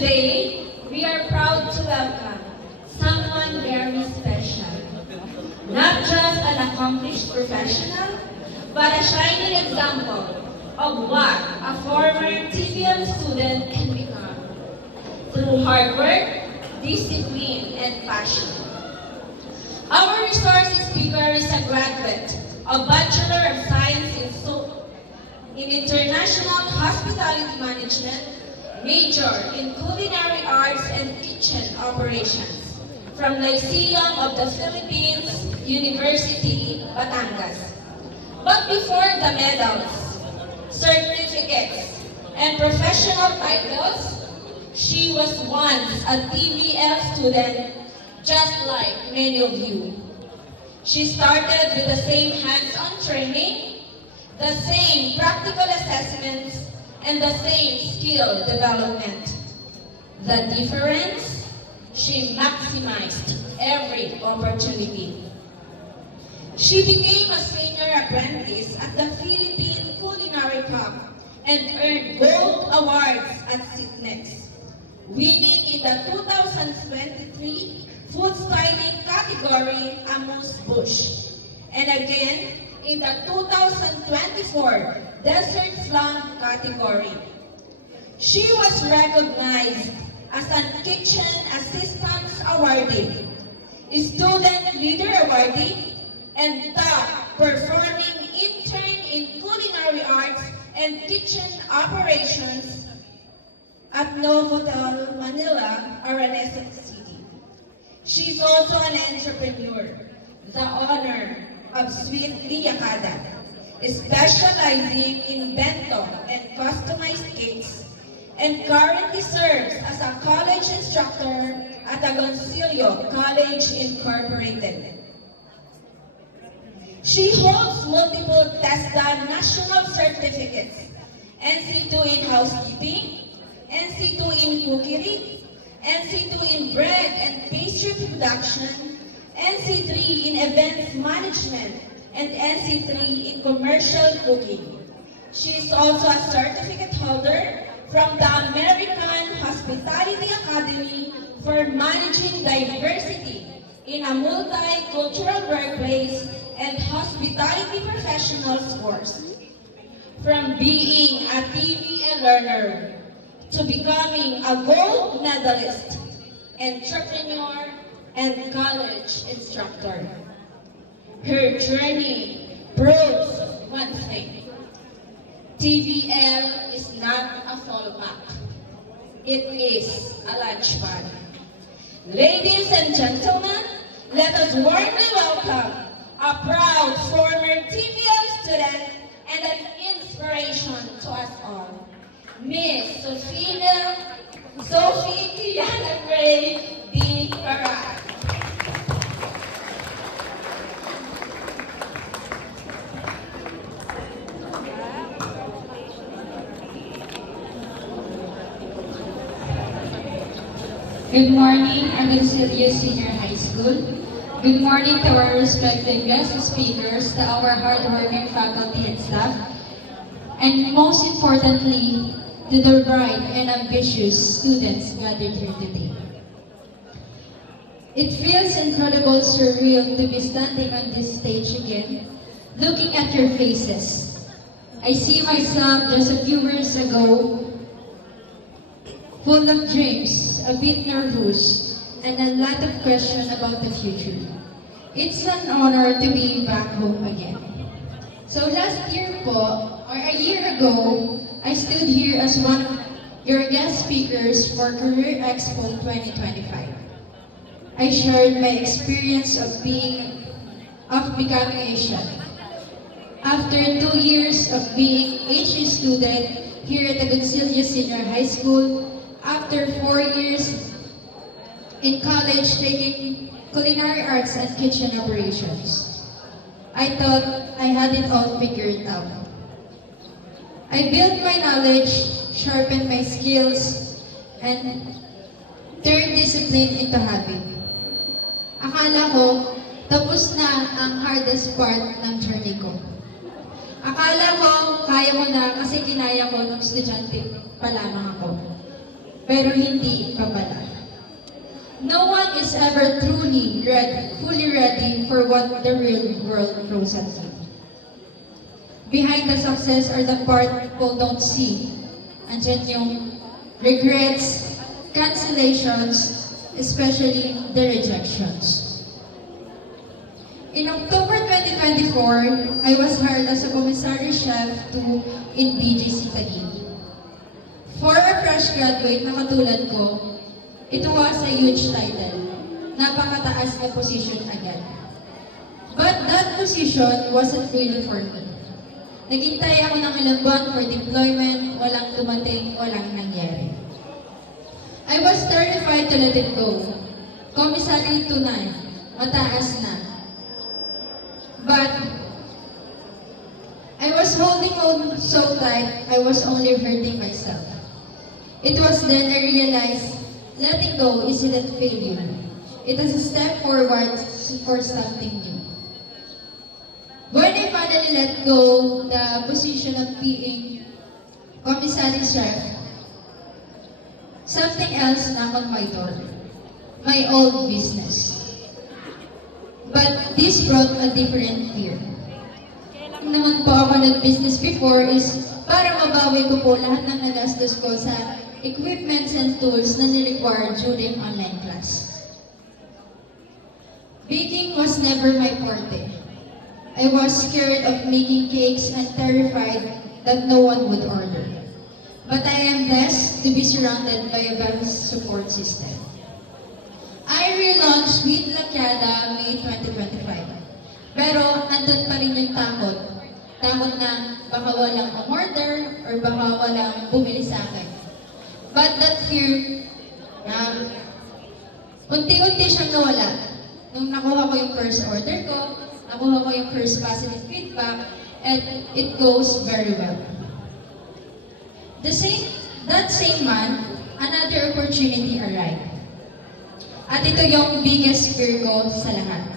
Today, we are proud to welcome someone very special. Not just an accomplished professional, but a shining example of what a former TVM student can become through hard work, discipline, and passion. Our resource speaker is a graduate of Bachelor of Science in International Hospitality Management, major in Culinary Arts and Kitchen Operations from Lyceum of the Philippines, University, Batangas. But before the medals, certificates, and professional titles, she was once a TVF student just like many of you. She started with the same hands-on training, the same practical assessments, and the same skill development. The difference? She maximized every opportunity. She became a senior apprentice at the Philippine Culinary Cup and earned gold awards at SITNEX, winning in the 2023 Food Styling category Amos Bush, and again in the 2024 Desert Flan category. She was recognized as a Kitchen Assistance Awardee, Student Leader Awardee, and Top Performing Intern in Culinary Arts and Kitchen Operations at Novotel, Manila, Araneta City. She's also an entrepreneur, the owner of Sweet Liyakada, specializing in bento and customized cakes, and currently serves as a college instructor at Agoncillo College Incorporated. She holds multiple TESDA national certificates, NC2 in housekeeping, NC2 in cookery, NC2 in bread and pastry production, NC3 in events management, and NC3 in commercial cooking. She is also a certificate holder from the American Hospitality Academy for managing diversity in a multicultural workplace and hospitality professionals course. From being a TV learner to becoming a gold medalist, entrepreneur, and college instructor. Her journey proves one thing: TVL is not a fallback. It is a launchpad. Ladies and gentlemen, let us warmly welcome a proud former TVL student and an inspiration to us all, Miss Sophie Kiana Gray D. Barat. Good morning, Agoncillo Senior High School. Good morning to our respected guest speakers, to our hardworking faculty and staff, and most importantly, to the bright and ambitious students gathered here today. It feels incredible surreal to be standing on this stage again, looking at your faces. I see myself just a few years ago, full of dreams, a bit nervous, and a lot of questions about the future. It's an honor to be back home again. So last year po, or a year ago, I stood here as one of your guest speakers for Career Expo 2025. I shared my experience of becoming Asian. After 2 years of being HE student here at Agoncillo Senior High School, after 4 years in college taking culinary arts and kitchen operations, I thought I had it all figured out. I built my knowledge, sharpened my skills, and turned discipline into habit. Akala ko, tapos na ang hardest part ng journey ko. Akala ko, kaya ko na kasi kinaya ko nung estudyante pa lamang ako. pero hindi pa pala. No one is ever fully ready for what the real world throws at you. Behind the success are the part people don't see. Andyan yung regrets, cancellations, especially the rejections. In October 2024, I was hired as a commissary chef in BGC Taguig. For a fresh graduate na katulad ko, ito was a huge title. Napakataas na position agad. But that position wasn't really for me. Naghintay ako ng ilang buwan for deployment, walang dumating, walang nangyari. I was terrified to let it go. Commissary 2 na, mataas na. But I was holding on so tight, I was only hurting myself. It was then I realized letting go isn't a failure. It is a step forward for something new. When I finally let go the position of being commissary chef, something else knocked on my door. My old business. But this brought a different fear. Kung naman po ako nag-business before is para mabawi ko po lahat ng nagastos ko sa equipments and tools na ni-require during online class. Baking was never my forte. I was scared of making cakes and terrified that no one would order. But I am blessed to be surrounded by a balanced support system. I relaunched Meet Lakyada May 2025. Pero andun pa rin yung takot. Takot na baka walang umorder or baka walang bumili sa akin. But that fear, unti-unti siyang nawala. Nung nakuha ko yung first order ko, nakuha ko yung first positive feedback, and it goes very well. That same month, another opportunity arrived. At ito yung biggest fear ko sa lahat.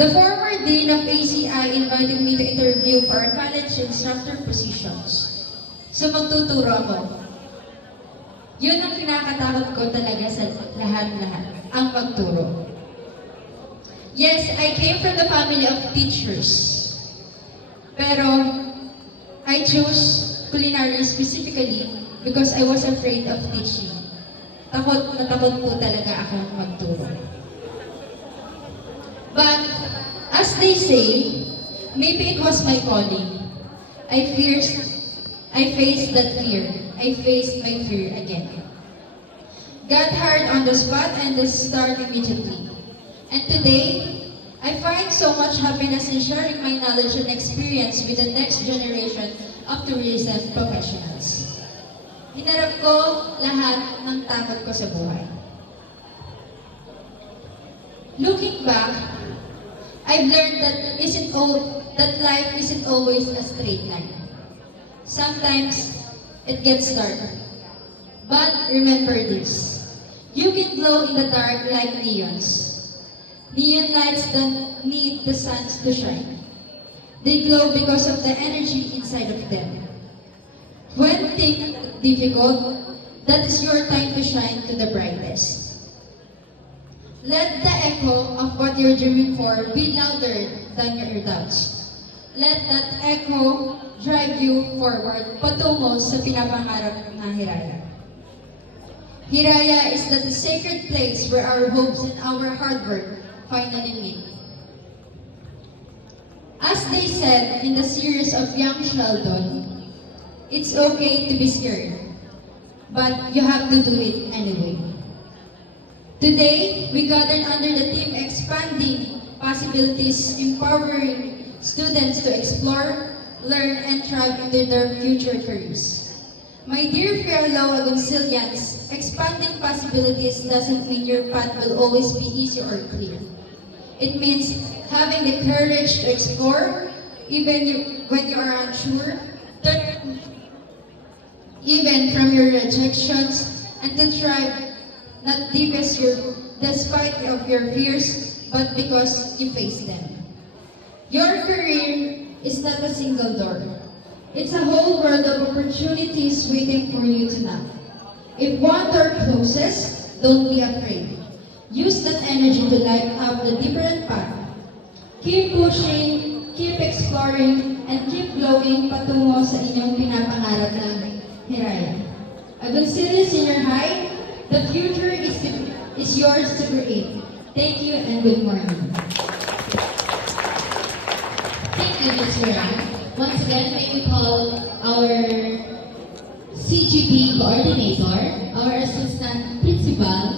The former dean of ACI invited me to interview for college instructor positions. So magtuturo ako. Yun ang kinakatakot ko talaga sa lahat-lahat, ang magturo. Yes, I came from the family of teachers. Pero I chose culinary specifically because I was afraid of teaching. Takot na takot po talaga akong magturo. But as they say, maybe it was my calling. I faced that fear. I faced my fear again. Got hired on the spot and start immediately. And today, I find so much happiness in sharing my knowledge and experience with the next generation of tourism professionals. Hinarap ko lahat ng takot ko sa buhay. Looking back, I've learned that life isn't always a straight line. Sometimes, it gets dark. But remember this, you can glow in the dark like neons. Neon lights don't need the suns to shine. They glow because of the energy inside of them. When things are difficult, that is your time to shine to the brightest. Let the echo of what you're dreaming for be louder than your doubts. Let that echo drive you forward patungo sa pinapangarap na Hiraya. Hiraya is the sacred place where our hopes and our hard work finally meet. As they said in the series of Young Sheldon, it's okay to be scared, but you have to do it anyway. Today, we gathered under the theme Expanding Possibilities, Empowering Students to Explore, Learn, and Thrive into their future careers. My dear fellow Agoncillians, expanding possibilities doesn't mean your path will always be easy or clear. It means having the courage to explore, even when you are unsure, even from your rejections, and to thrive not despite of your fears, but because you face them. Your career is not a single door. It's a whole world of opportunities waiting for you to knock. If one door closes, don't be afraid. Use that energy to light up the different path. Keep pushing, keep exploring, and keep glowing patungo sa inyong pinapangarap na Hiraya. A Goncillo Senior High, the future is yours to create. Thank you and good morning. Thank you, Ms. Ryan. Once again, may we call our CGP coordinator, our assistant principal,